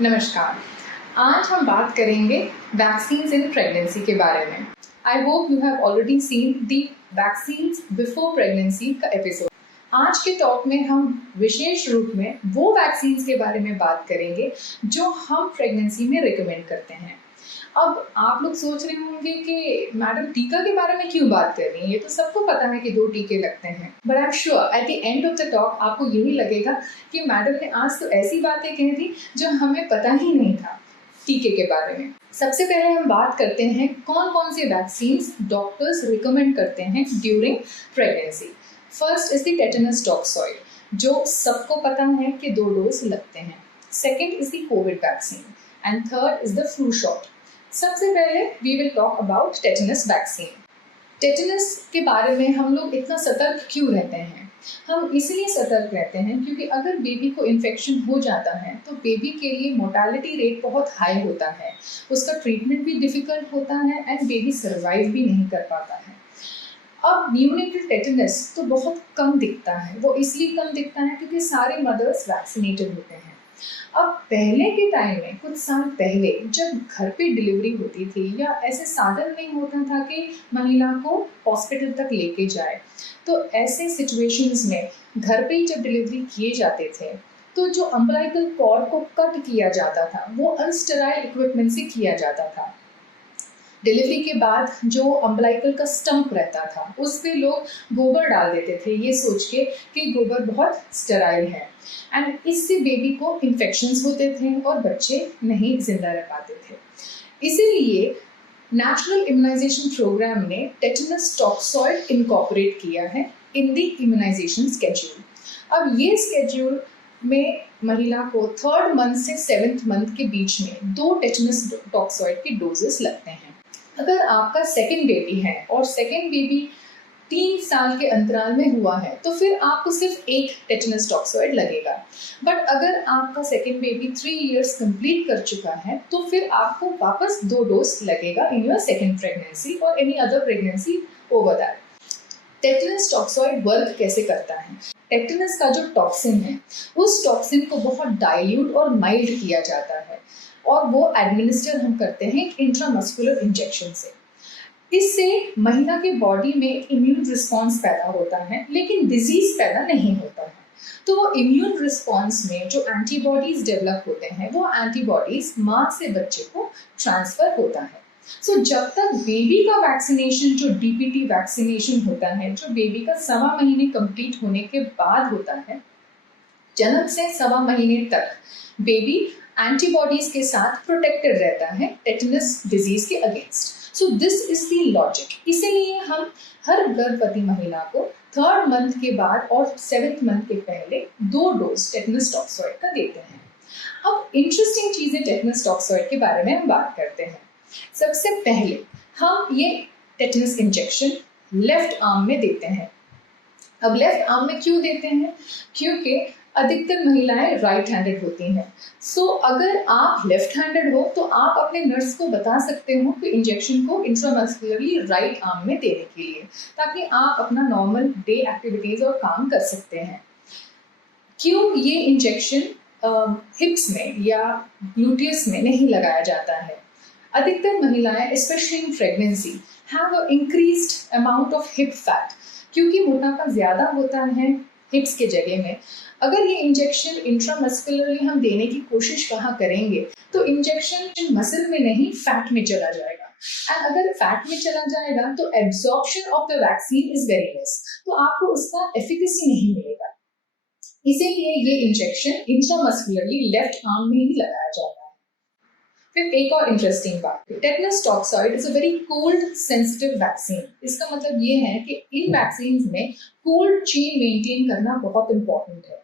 नमस्कार। आज हम बात करेंगे वैक्सीन्स इन प्रेगनेंसी के बारे में। I hope you have already seen the vaccines before pregnancy का एपिसोड। आज के टॉक में हम विशेष रूप में वो वैक्सीन्स के बारे में बात करेंगे जो हम प्रेगनेंसी में रिकमेंड करते हैं। अब आप लोग सोच रहे होंगे कि मैडम टीका के बारे में क्यों बात कर रही हैं, ये तो सबको पता है कि 2 टीके लगते हैं। But I am sure at the end of the talk आपको यही लगेगा कि मैडम ने आज तो ऐसी बातें कह दी जो हमें पता ही नहीं था टीके के बारे में। सबसे पहले हम बात करते हैं कौन कौन से वैक्सीन्स डॉक्टर्स रिकमेंड करते हैं during pregnancy. First is the tetanus toxoid जो सबको पता है कि 2 डोज लगते हैं। Second is the covid vaccine and third is the flu shot. सबसे पहले we will talk about tetanus vaccine. Tetanus के बारे में हम लोग इतना सतर्क क्यों रहते हैं? हम इसलिए सतर्क रहते हैं क्योंकि अगर बेबी को इन्फेक्शन हो जाता है तो बेबी के लिए मोर्टालिटी रेट बहुत हाई होता है, उसका ट्रीटमेंट भी डिफिकल्ट होता है एंड बेबी सर्वाइव भी नहीं कर पाता है। अब न्यूनेटल टेटनस तो बहुत कम दिखता है, वो इसलिए कम दिखता है क्योंकि सारे मदर्स वैक्सीनेटेड होते हैं। अब पहले के टाइम में कुछ साल पहले जब घर पे डिलीवरी होती थी या ऐसे साधन नहीं होता था कि महिला को हॉस्पिटल तक लेके जाए, तो ऐसे सिचुएशंस में घर पे ही जब डिलीवरी किए जाते थे तो जो अम्बिलिकल कॉर्ड को कट किया जाता था वो अनस्टेराइल इक्विपमेंट से किया जाता था। डिलीवरी के बाद जो अम्बिलिकल का स्टंप रहता था उस पे लोग गोबर डाल देते थे ये सोच के कि गोबर बहुत स्टेराइल है एंड इससे बेबी को इन्फेक्शंस होते थे और बच्चे नहीं जिंदा रह पाते थे। इसीलिए नेशनल इम्यूनाइजेशन प्रोग्राम ने टेटनस टॉक्सॉइड इनकॉर्पोरेट किया है इन द इम्यूनाइजेशन स्केड्यूल। अब ये स्केड्यूल में महिला को 3rd मंथ से 7th मंथ के बीच में 2 टेटनस टॉक्सॉइड के डोजेस लगते हैं। अगर आपका सेकेंड बेबी है और सेकेंड बेबी 3 साल के अंतराल में हुआ है तो फिर आपको सिर्फ 1 टेटनस टॉक्सॉइड लगेगा। बट अगर आपका सेकेंड बेबी 3 इयर्स कंप्लीट कर चुका है तो फिर आपको वापस 2 डोज लगेगा इन योर सेकेंड प्रेगनेंसी और any other pregnancy over that. Tetanus toxoid work कैसे करता है? टेटनस का जो टॉक्सिन है उस टॉक्सिन को बहुत डाइल्यूट और माइल्ड किया जाता है और वो एडमिनिस्टर हम करते हैं एक इंट्रामस्कुलर इंजेक्शन से। इससे महिला के बॉडी में एक इम्यून रिस्पॉन्स पैदा होता है लेकिन डिजीज पैदा नहीं होता है। तो वो इम्यून रिस्पॉन्स में जो एंटीबॉडीज डेवलप होते हैं वो एंटीबॉडीज माँ से बच्चे को ट्रांसफर होता है। सो जब तक बेबी का वैक्सीनेशन जो डीपीटी वैक्सीनेशन होता है जो बेबी का 1.25 महीने कंप्लीट होने के बाद होता है, जन्म से 1.25 महीने तक बेबी एंटीबॉडीज के साथ प्रोटेक्टेड रहता है टेटनस डिजीज के against. So this is the logic. इसीलिए हम हर गर्भवती महिला को 3rd मंथ के बाद और 7th मंथ के पहले 2 डोज टेटनस टॉक्सॉइड का देते हैं। अब इंटरेस्टिंग चीजें टेटनस टॉक्सॉइड के बारे में हम बात करते हैं। सबसे पहले हम ये टेटनस इंजेक्शन लेफ्ट आर्म में देते हैं। अब लेफ्ट आर्म में क्यों देते हैं? क्योंकि अधिकतर महिलाएं राइट हैंडेड होती हैं। सो अगर आप लेफ्ट हैंडेड हो तो आप अपने नर्स को बता सकते हो कि इंजेक्शन को इंट्रामस्कुलरली राइट आर्म में देने के लिए, ताकि आप अपना नॉर्मल डे एक्टिविटीज और काम कर सकते हैं। क्यों ये इंजेक्शन हिप्स में या ग्लूटियस में नहीं लगाया जाता है? अधिकतर महिलाएं specially in pregnancy have a increased amount of hip fat, क्योंकि मोटापा ज्यादा होता है हिप्स के जगह में। अगर ये इंजेक्शन इंट्रामस्कुलरली हम देने की कोशिश कहाँ करेंगे तो इंजेक्शन मसल में नहीं फैट में चला जाएगा एंड अगर फैट में चला जाएगा तो absorption of the vaccine is very less, तो आपको उसका एफिकेसी नहीं मिलेगा। इसीलिए ये इंजेक्शन इंट्रामस्कुलरली लेफ्ट आर्म में ही लगाया जाता है। फिर एक और इंटरेस्टिंग बात, tetanus toxoid is a very cold sensitive vaccine. इसका मतलब ये है कि इन वैक्सीन में कोल्ड चेन मेंटेन करना बहुत इंपॉर्टेंट है।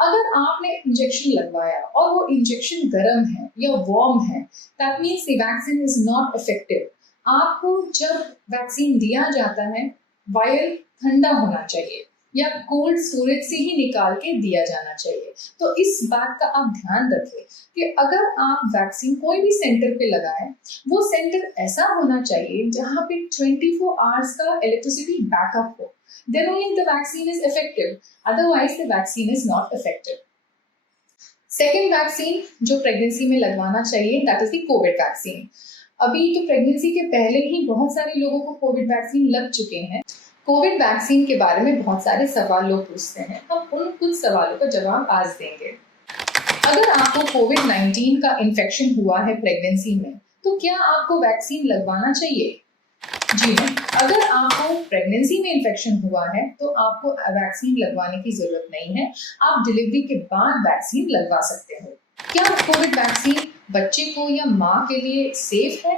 अगर आपने इंजेक्शन लगवाया और वो इंजेक्शन गर्म है या वार्म है, that means the vaccine is not effective. आपको जब वैक्सीन दिया जाता है वायल ठंडा होना चाहिए या कोल्ड स्टोरेज से ही निकाल के दिया जाना चाहिए। तो इस बात का आप ध्यान रखें कि अगर आप वैक्सीन कोई भी सेंटर पे लगाएं, वो सेंटर ऐसा होना चाहिए जहां पे 24 आवर्स का इलेक्ट्रिसिटी बैकअप हो। Then only the vaccine is effective. Otherwise, the vaccine is not effective. Second vaccine जो प्रेगनेंसी में लगवाना चाहिए that is the covid vaccine. अभी तो प्रेगनेंसी के पहले ही बहुत सारे लोगों को कोविड वैक्सीन लग चुके हैं। कोविड वैक्सीन के बारे में बहुत सारे सवाल लोग पूछते हैं, हम उन कुछ सवालों का जवाब आज देंगे। अगर आपको कोविड-19 का इन्फेक्शन हुआ है प्रेगनेंसी में, तो क्या आपको वैक्सीन लगवाना चाहिए? जी नहीं। अगर आपको प्रेगनेंसी में इन्फेक्शन हुआ है तो आपको वैक्सीन लगवाने की जरूरत नहीं है। आप डिलीवरी के बाद वैक्सीन लगवा सकते हो। क्या कोविड वैक्सीन बच्चे को या माँ के लिए सेफ है?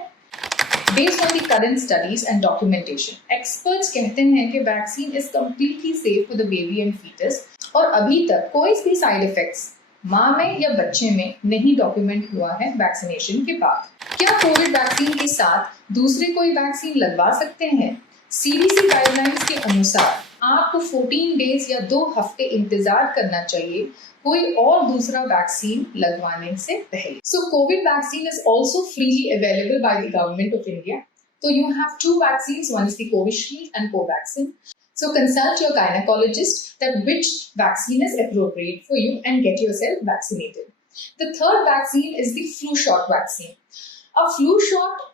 Based on the current studies and documentation, experts कहते हैं कि vaccine is completely safe for the baby and fetus और अभी तक कोई भी साइड इफेक्ट्स माँ में या बच्चे में नहीं डॉक्यूमेंट हुआ है वैक्सीनेशन के बाद। क्या कोविड वैक्सीन के साथ दूसरे कोई वैक्सीन लगवा सकते हैं? सीडीसी गाइडलाइंस के अनुसार आपको 14 डेज या 2 हफ्ते इंतजार करना चाहिए कोई और दूसरा वैक्सीन लगवाने से पहले। So COVID vaccine is also freely available by the government of India. So you have 2 vaccines, one is the Covishield and Covaxin. So consult your gynecologist that which vaccine is appropriate for you and get yourself vaccinated. The third vaccine is the flu shot vaccine. A flu shot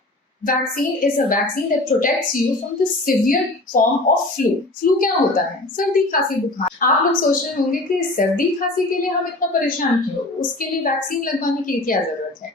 vaccine is a vaccine that protects you from the severe form of flu. Flu क्या होता है? सर्दी खांसी बुखार। आप लोग सोच रहे होंगे कि सर्दी खांसी के लिए हम इतना परेशान क्यों? उसके लिए वैक्सीन लगवाने की क्या जरूरत है?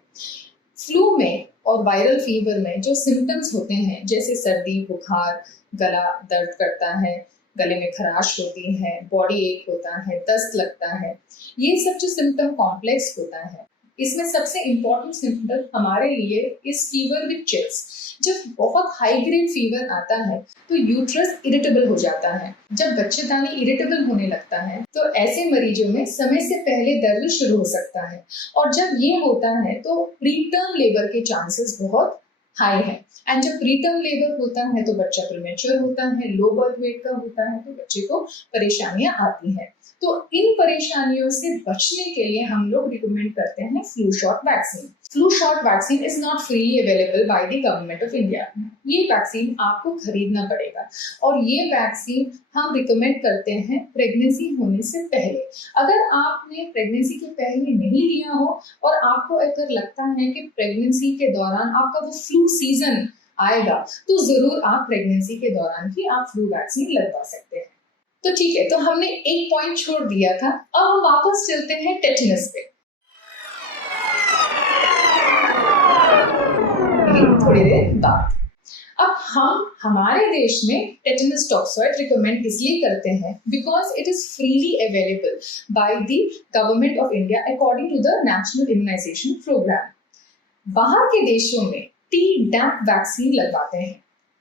फ्लू में और वायरल फीवर में जो सिम्टम्स होते हैं जैसे सर्दी बुखार, गला दर्द करता है, गले में खराश होती है, बॉडी एक होता है, दस्त लगता है, ये सब जो सिम्टम कॉम्प्लेक्स होता है, इसमें सबसे इम्पोर्टेंट सिम्टम हमारे लिए इस फीवर विद चिल्स। जब बहुत हाई ग्रेड फीवर आता है तो यूट्रस इरिटेबल हो जाता है। जब बच्चेदानी इरिटेबल होने लगता है तो ऐसे मरीजों में समय से पहले दर्द शुरू हो सकता है और जब ये होता है तो प्रीटर्म लेबर के चांसेस बहुत हाई है। एंड जब प्रीटर्म लेबर होता है तो बच्चा प्रीमेच्योर होता है, लो बर्थ वेट का होता है तो बच्चे को परेशानियां आती हैं। तो इन परेशानियों से बचने के लिए हम लोग रिकमेंड करते हैं flu shot vaccine. Flu shot vaccine is not freely available by the government of India. ये वैक्सीन आपको खरीदना पड़ेगा और ये वैक्सीन हम रिकमेंड करते हैं प्रेगनेंसी होने से पहले। अगर आपने प्रेगनेंसी के पहले नहीं लिया हो और आपको अगर लगता है कि प्रेगनेंसी के दौरान आपका वो फ्लू सीजन आएगा तो जरूर आप प्रेगनेंसी के दौरान ही आप फ्लू वैक्सीन लगवा सकते हैं। तो ठीक है, तो हमने एक पॉइंट छोड़ दिया था, अब हम वापस चलते हैं टेटनस पे। थोड़ी देर बाद अब हम हमारे देश में टेटनस टॉक्सॉइड रिकमेंड इसलिए करते हैं because it is freely available by the government of India according to the national immunisation programme. बाहर के देशों में टीडैप वैक्सीन लगवाते हैं।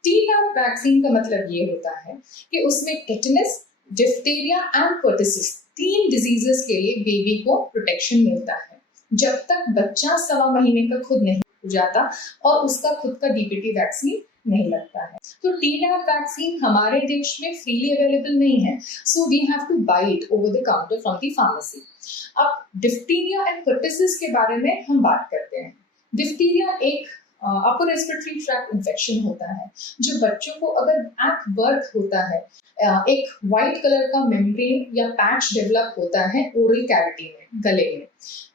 टीडैप वैक्सीन का मतलब ये होता है कि उसमें टेटनस, डिफ्थीरिया एंड पर्टिसिस 3 डिजीजेस के लिए बेबी को प्रोटेक्शन मिलता है जब तक बच्चा 1.25 महीने का खुद नहीं हो जाता और उसका खुद का डीपीटी वैक्सीन नहीं लगता है। तो टीडैप वैक्सीन हमारे देश में फ्रीली अवेलेबल नहीं है, so we have to buy it over the counter from the pharmacy. अब डिफ्थीरिया एंड पर्टिसिस के बारे में हम बात करते हैं। डिफ्थीरिया एक अपर रेस्पिरेटरी ट्रैक्ट इन्फेक्शन होता है जो बच्चों को अगर एट बर्थ होता है, एक वाइट कलर का मेम्ब्रेन या पैच डेवलप होता है ओरल कैविटी में, गले में,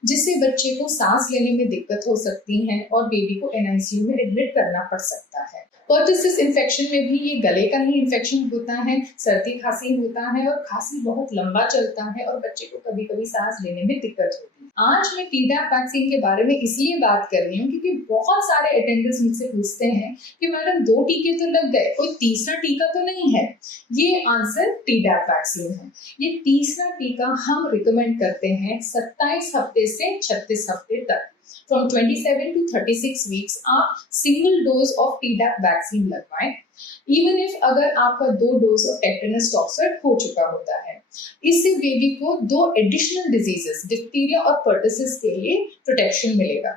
जिससे बच्चे को सांस लेने में दिक्कत हो सकती है और बेबी को एनआईसीयू में एडमिट करना पड़ सकता है। पर्टिसिस इन्फेक्शन में भी ये गले का ही इन्फेक्शन होता है, सर्दी खांसी होता है और खांसी बहुत लंबा चलता है और बच्चे को कभी कभी सांस लेने में दिक्कत होती है। आज मैं टीडैप वैक्सीन के बारे में इसलिए बात कर रही हूँ क्योंकि बहुत सारे अटेंडर्स मुझसे पूछते हैं कि मैडम 2 टीके तो लग गए, कोई तीसरा टीका तो नहीं है। ये आंसर टीडैप वैक्सीन है। ये तीसरा टीका हम रिकमेंड करते हैं 27 हफ्ते से 36 हफ्ते तक। From 27 to 36 weeks आप सिंगल डोज ऑफ टीडैप वैक्सीन लगवाएं, इवन इफ अगर आपका 2 डोज ऑफ टेटनस टॉक्सॉइड हो चुका होता है। इससे बेबी को 2 एडिशनल डिजीजेस डिफ्थीरिया और पर्टिसिस के लिए प्रोटेक्शन मिलेगा,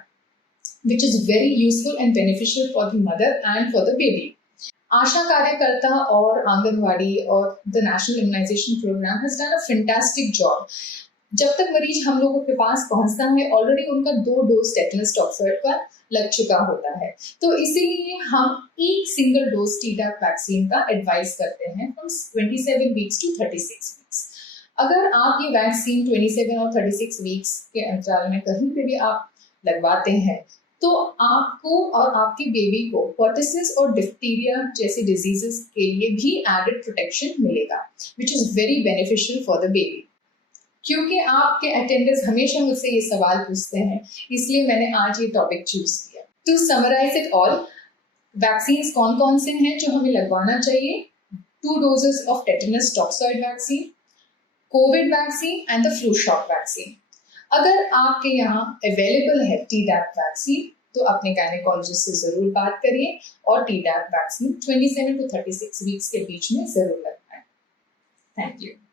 which is very useful and beneficial for the mother and for the baby. आशा कार्यकर्ता और आंगनवाड़ी और the national immunisation programme has done a fantastic job. जब तक मरीज हम लोगों के पास पहुंचता है ऑलरेडी उनका 2 डोज टेटनस टॉक्सॉइड का लग चुका होता है, तो इसीलिए हम एक सिंगल डोज टीडैप वैक्सीन का एडवाइस करते हैं फ्रॉम 27 वीक्स टू 36 वीक्स। अगर आप ये वैक्सीन 27 और 36 वीक्स के अंतराल में कहीं पे भी आप लगवाते हैं तो आपको और आपके बेबी को पर्टिसिस और डिफ्टीरिया जैसी डिजीजेस के लिए भी एडेड प्रोटेक्शन मिलेगा, which is very beneficial for the baby. क्योंकि आपके अटेंडर्स हमेशा मुझसे ये सवाल पूछते हैं, इसलिए मैंने आज ये टॉपिक चूज किया। To summarise it all, vaccine कौन कौन से हैं जो हमें लगवाना चाहिए? 2 doses of tetanus toxoid vaccine, covid vaccine and the flu shot vaccine. अगर आपके यहाँ अवेलेबल है टीडैप वैक्सीन तो अपने गायनेकोलॉजिस्ट से जरूर बात करिए और टीडैप वैक्सीन 27 to 36 वीक्स के बीच में जरूर लगवाएं। Thank you.